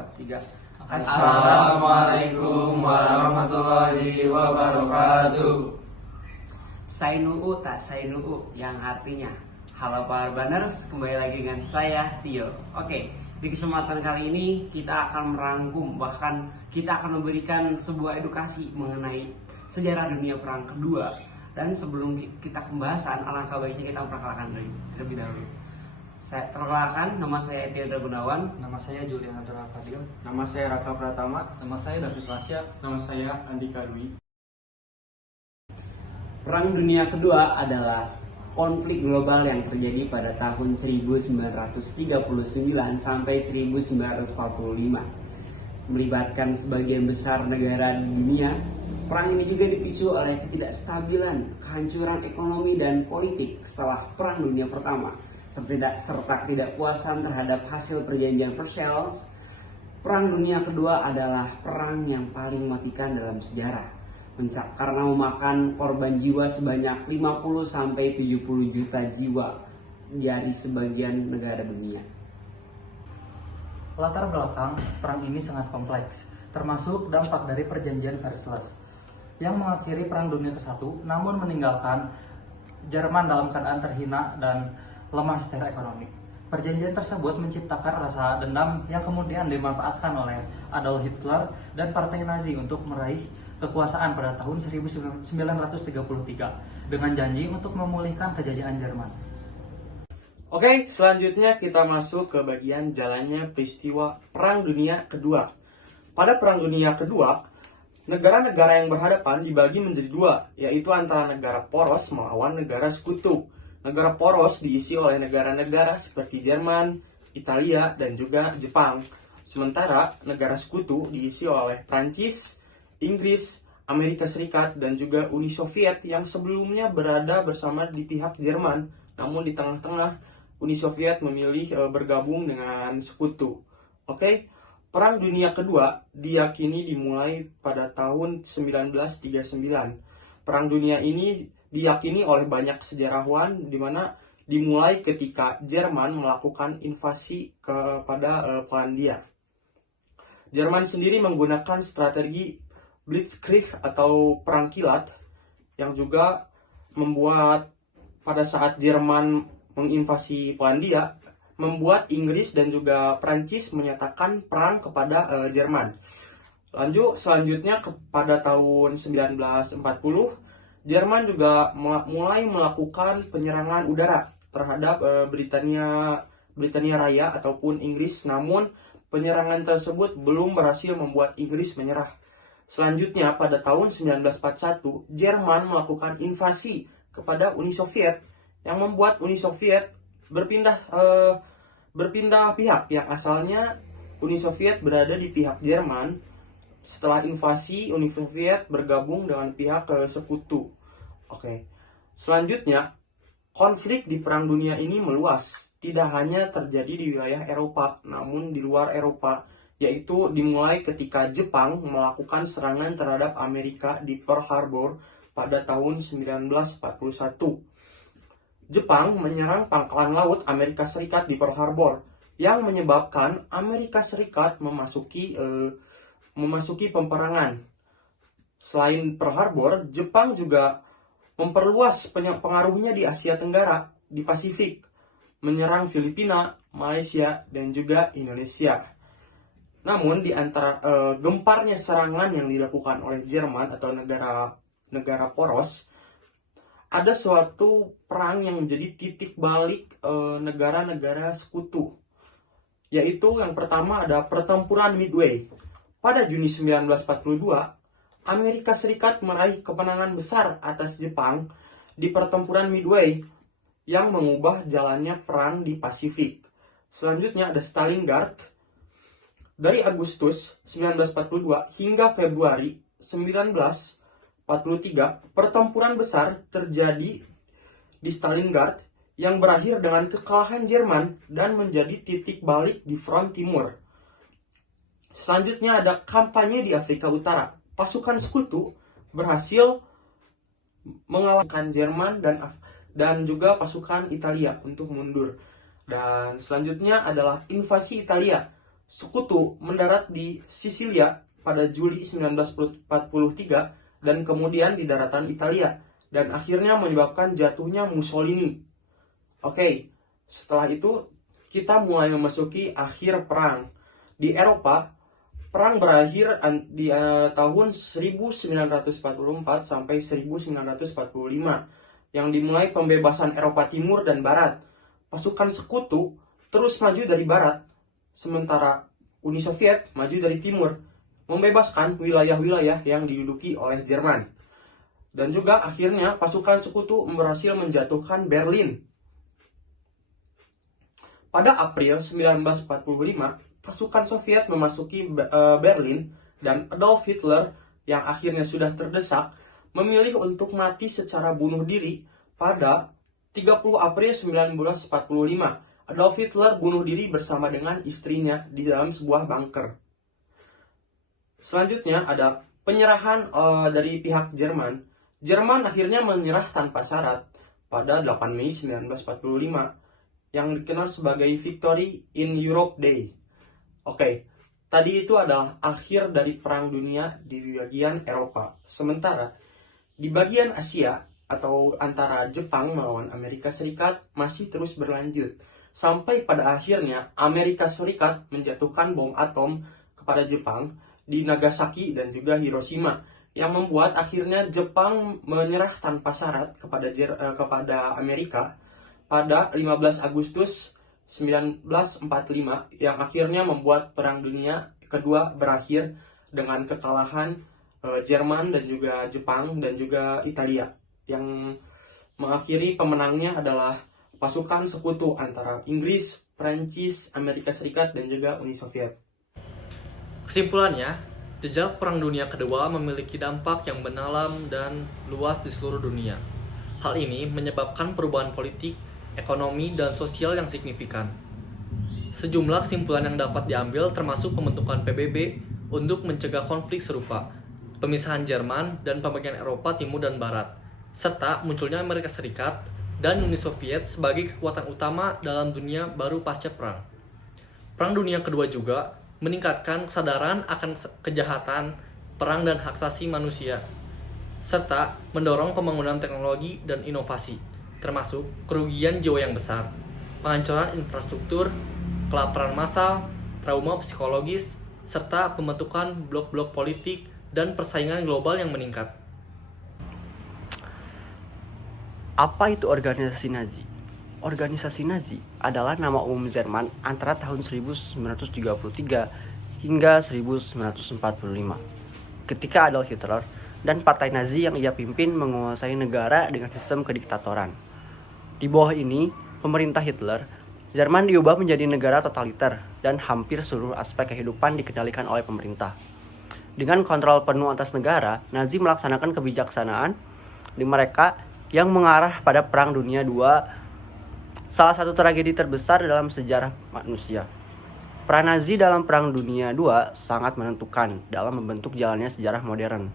2, 3. Assalamualaikum warahmatullahi wabarakatuh. Sainuu tak sainuu, yang artinya halo Powerbanners, kembali lagi dengan saya Tio. Oke, di kesempatan kali ini kita akan merangkum, bahkan kita akan memberikan sebuah edukasi mengenai sejarah dunia perang kedua. Dan sebelum kita pembahasan, alangkah baiknya kita memperkenalkan terlebih dahulu. Saya perkenalkan, nama saya Etienne Gunawan. Nama saya Julian Andra Fadil. Nama saya Raka Pratama. Nama saya David Lasya. Nama saya Andika Dwi. Perang Dunia Kedua adalah konflik global yang terjadi pada tahun 1939 sampai 1945, melibatkan sebagian besar negara di dunia. Perang ini juga dipicu oleh ketidakstabilan, kehancuran ekonomi dan politik setelah Perang Dunia Pertama, serta ketidakpuasan terhadap hasil perjanjian Versailles. Perang Dunia Kedua adalah perang yang paling mematikan dalam sejarah, karena memakan korban jiwa sebanyak 50-70 juta jiwa dari sebagian negara dunia. Latar belakang perang ini sangat kompleks, termasuk dampak dari perjanjian Versailles yang mengakhiri Perang Dunia ke-1, namun meninggalkan Jerman dalam keadaan terhina dan lemah secara ekonomi. Perjanjian tersebut menciptakan rasa dendam yang kemudian dimanfaatkan oleh Adolf Hitler dan Partai Nazi untuk meraih kekuasaan pada tahun 1933 dengan janji untuk memulihkan kejayaan Jerman. Oke, selanjutnya kita masuk ke bagian jalannya peristiwa Perang Dunia Kedua. Pada Perang Dunia Kedua, negara-negara yang berhadapan dibagi menjadi dua, yaitu antara negara poros melawan negara sekutu. Negara poros diisi oleh negara-negara seperti Jerman, Italia, dan juga Jepang. Sementara negara sekutu diisi oleh Prancis, Inggris, Amerika Serikat, dan juga Uni Soviet yang sebelumnya berada bersama di pihak Jerman. Namun di tengah-tengah Uni Soviet memilih bergabung dengan sekutu. Oke, Perang Dunia Kedua diyakini dimulai pada tahun 1939. Perang dunia ini diyakini oleh banyak sejarawan di mana dimulai ketika Jerman melakukan invasi kepada Polandia. Jerman sendiri menggunakan strategi Blitzkrieg atau perang kilat yang juga membuat pada saat Jerman menginvasi Polandia, membuat Inggris dan juga Prancis menyatakan perang kepada Jerman. Selanjutnya pada tahun 1940, Jerman juga mulai melakukan penyerangan udara terhadap Britania Raya ataupun Inggris, namun penyerangan tersebut belum berhasil membuat Inggris menyerah. Selanjutnya pada tahun 1941, Jerman melakukan invasi kepada Uni Soviet yang membuat Uni Soviet berpindah pihak, yang asalnya Uni Soviet berada di pihak Jerman. Setelah invasi, Uni Soviet bergabung dengan pihak sekutu. Oke. Selanjutnya, konflik di Perang Dunia ini meluas. Tidak hanya terjadi di wilayah Eropa, namun di luar Eropa, yaitu dimulai ketika Jepang melakukan serangan terhadap Amerika di Pearl Harbor pada tahun 1941. Jepang menyerang pangkalan laut Amerika Serikat di Pearl Harbor, yang menyebabkan Amerika Serikat memasuki peperangan. Selain Pearl Harbor, Jepang juga memperluas pengaruhnya di Asia Tenggara, di Pasifik, menyerang Filipina, Malaysia, dan juga Indonesia. Namun di antara gemparnya serangan yang dilakukan oleh Jerman atau negara poros, ada suatu perang yang menjadi titik balik negara-negara sekutu. Yaitu yang pertama ada pertempuran Midway. Pada Juni 1942, Amerika Serikat meraih kemenangan besar atas Jepang di pertempuran Midway yang mengubah jalannya perang di Pasifik. Selanjutnya ada Stalingrad. Dari Agustus 1942 hingga Februari 1943, pertempuran besar terjadi di Stalingrad yang berakhir dengan kekalahan Jerman dan menjadi titik balik di front timur. Selanjutnya ada kampanye di Afrika Utara. Pasukan sekutu berhasil mengalahkan Jerman dan juga pasukan Italia untuk mundur. Dan selanjutnya adalah invasi Italia. Sekutu mendarat di Sisilia pada Juli 1943 dan kemudian di daratan Italia dan akhirnya menyebabkan jatuhnya Mussolini. Oke, setelah itu kita mulai memasuki akhir perang. Di Eropa, perang berakhir di tahun 1944 sampai 1945 yang dimulai pembebasan Eropa Timur dan Barat. Pasukan sekutu terus maju dari barat, sementara Uni Soviet maju dari timur, membebaskan wilayah-wilayah yang diduduki oleh Jerman. Dan juga akhirnya pasukan sekutu berhasil menjatuhkan Berlin. Pada April 1945, pasukan Soviet memasuki Berlin dan Adolf Hitler yang akhirnya sudah terdesak memilih untuk mati secara bunuh diri pada 30 April 1945. Adolf Hitler bunuh diri bersama dengan istrinya di dalam sebuah bunker. Selanjutnya ada penyerahan dari pihak Jerman. Jerman akhirnya menyerah tanpa syarat pada 8 Mei 1945 yang dikenal sebagai Victory in Europe Day. Oke, tadi itu adalah akhir dari Perang Dunia di bagian Eropa. Sementara di bagian Asia atau antara Jepang melawan Amerika Serikat masih terus berlanjut. Sampai pada akhirnya Amerika Serikat menjatuhkan bom atom kepada Jepang di Nagasaki dan juga Hiroshima yang membuat akhirnya Jepang menyerah tanpa syarat kepada Amerika pada 15 Agustus 1945 yang akhirnya membuat Perang Dunia Kedua berakhir dengan kekalahan Jerman dan juga Jepang dan juga Italia. Yang mengakhiri pemenangnya adalah pasukan sekutu antara Inggris, Prancis, Amerika Serikat, dan juga Uni Soviet. Kesimpulannya, jejak Perang Dunia Kedua memiliki dampak yang mendalam dan luas di seluruh dunia. Hal ini menyebabkan perubahan politik, ekonomi, dan sosial yang signifikan. Sejumlah kesimpulan yang dapat diambil termasuk pembentukan PBB untuk mencegah konflik serupa, pemisahan Jerman dan pembagian Eropa Timur dan Barat, serta munculnya Amerika Serikat dan Uni Soviet sebagai kekuatan utama dalam dunia baru pasca perang. Perang Dunia Kedua juga meningkatkan kesadaran akan kejahatan perang dan hak asasi manusia, serta mendorong pembangunan teknologi dan inovasi, termasuk kerugian jiwa yang besar, penghancuran infrastruktur, kelaparan massal, trauma psikologis, serta pembentukan blok-blok politik dan persaingan global yang meningkat. Apa itu organisasi Nazi? Organisasi Nazi adalah nama umum Jerman antara tahun 1933 hingga 1945. Ketika Adolf Hitler dan partai Nazi yang ia pimpin menguasai negara dengan sistem kediktatoran. Di bawah ini, pemerintah Hitler, Jerman diubah menjadi negara totaliter dan hampir seluruh aspek kehidupan dikendalikan oleh pemerintah. Dengan kontrol penuh atas negara, Nazi melaksanakan kebijaksanaan di mereka yang mengarah pada Perang Dunia II, salah satu tragedi terbesar dalam sejarah manusia. Peran Nazi dalam Perang Dunia II sangat menentukan dalam membentuk jalannya sejarah modern,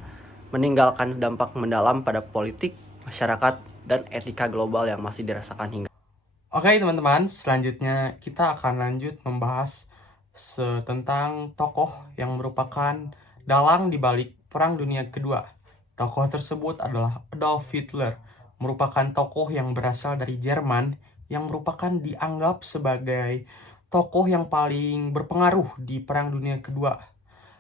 meninggalkan dampak mendalam pada politik, masyarakat, dan etika global yang masih dirasakan hingga. Oke teman-teman, selanjutnya kita akan lanjut membahas tentang tokoh yang merupakan dalang di balik Perang Dunia Kedua. Tokoh tersebut adalah Adolf Hitler, merupakan tokoh yang berasal dari Jerman yang merupakan dianggap sebagai tokoh yang paling berpengaruh di Perang Dunia Kedua.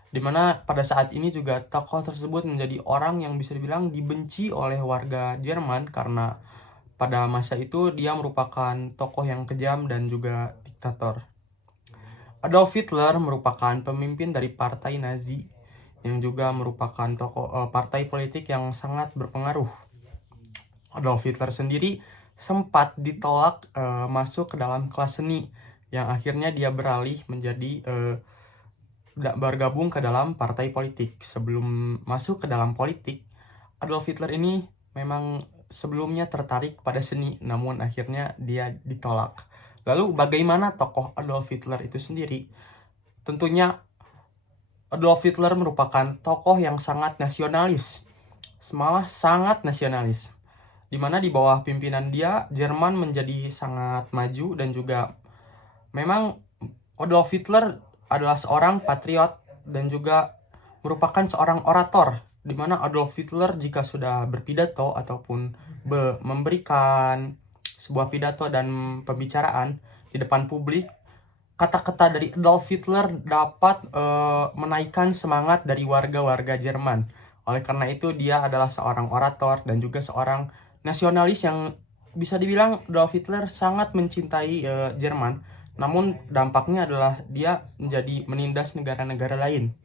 Dimana pada saat ini juga tokoh tersebut menjadi orang yang bisa dibilang dibenci oleh warga Jerman karena pada masa itu dia merupakan tokoh yang kejam dan juga diktator. Adolf Hitler merupakan pemimpin dari partai Nazi yang juga merupakan partai politik yang sangat berpengaruh. Adolf Hitler sendiri sempat ditolak masuk ke dalam kelas seni yang akhirnya dia beralih menjadi bergabung ke dalam partai politik. Sebelum masuk ke dalam politik, Adolf Hitler ini memang sebelumnya tertarik pada seni, namun akhirnya dia ditolak. Lalu bagaimana tokoh Adolf Hitler itu sendiri? Tentunya Adolf Hitler merupakan tokoh yang sangat nasionalis, malah sangat nasionalis. Di mana di bawah pimpinan dia, Jerman menjadi sangat maju dan juga memang Adolf Hitler adalah seorang patriot dan juga merupakan seorang orator, di mana Adolf Hitler jika sudah berpidato ataupun memberikan sebuah pidato dan pembicaraan di depan publik, kata-kata dari Adolf Hitler dapat menaikkan semangat dari warga-warga Jerman. Oleh karena itu dia adalah seorang orator dan juga seorang nasionalis yang bisa dibilang Adolf Hitler sangat mencintai Jerman. Namun dampaknya adalah dia menjadi menindas negara-negara lain.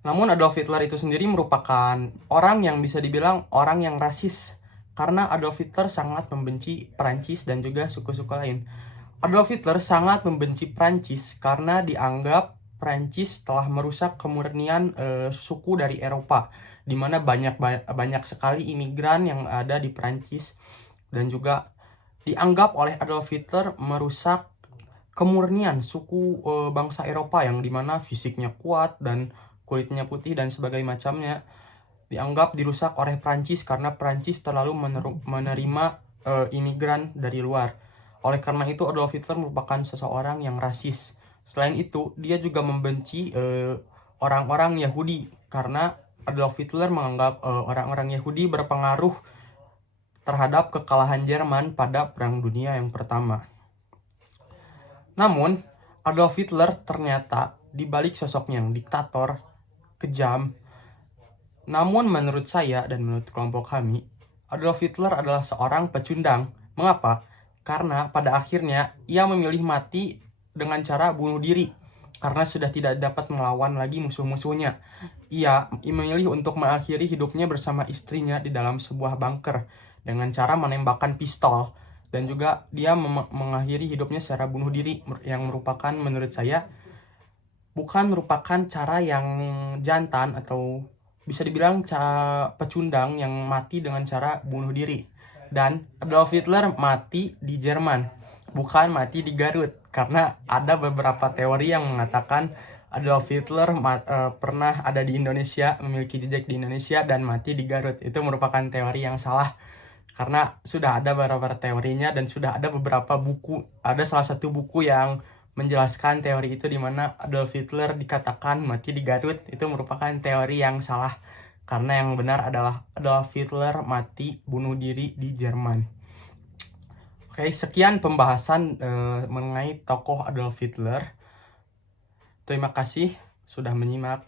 Namun Adolf Hitler itu sendiri merupakan orang yang bisa dibilang orang yang rasis, karena Adolf Hitler sangat membenci Prancis dan juga suku-suku lain. Adolf Hitler sangat membenci Prancis karena dianggap Prancis telah merusak kemurnian suku dari Eropa, di mana banyak sekali imigran yang ada di Prancis, dan juga dianggap oleh Adolf Hitler merusak kemurnian suku bangsa Eropa yang dimana fisiknya kuat dan kulitnya putih dan sebagainya macamnya, dianggap dirusak oleh Prancis karena Prancis terlalu menerima imigran dari luar. Oleh karena itu Adolf Hitler merupakan seseorang yang rasis. Selain itu dia juga membenci orang-orang Yahudi karena Adolf Hitler menganggap orang-orang Yahudi berpengaruh terhadap kekalahan Jerman pada Perang Dunia yang Pertama. Namun Adolf Hitler ternyata di balik sosoknya yang diktator, kejam, namun menurut saya dan menurut kelompok kami, Adolf Hitler adalah seorang pecundang. Mengapa? Karena pada akhirnya ia memilih mati dengan cara bunuh diri karena sudah tidak dapat melawan lagi musuh-musuhnya. Ia memilih untuk mengakhiri hidupnya bersama istrinya di dalam sebuah bunker dengan cara menembakkan pistol, dan juga dia mengakhiri hidupnya secara bunuh diri yang merupakan menurut saya bukan merupakan cara yang jantan atau bisa dibilang pecundang yang mati dengan cara bunuh diri. Dan Adolf Hitler mati di Jerman, bukan mati di Garut, karena ada beberapa teori yang mengatakan Adolf Hitler pernah ada di Indonesia, memiliki jejak di Indonesia dan mati di Garut. Itu merupakan teori yang salah, karena sudah ada beberapa teorinya dan sudah ada beberapa buku. Ada salah satu buku yang menjelaskan teori itu, di mana Adolf Hitler dikatakan mati di Garut. Itu merupakan teori yang salah, karena yang benar adalah Adolf Hitler mati bunuh diri di Jerman. Oke, sekian pembahasan mengenai tokoh Adolf Hitler. Terima kasih sudah menyimak.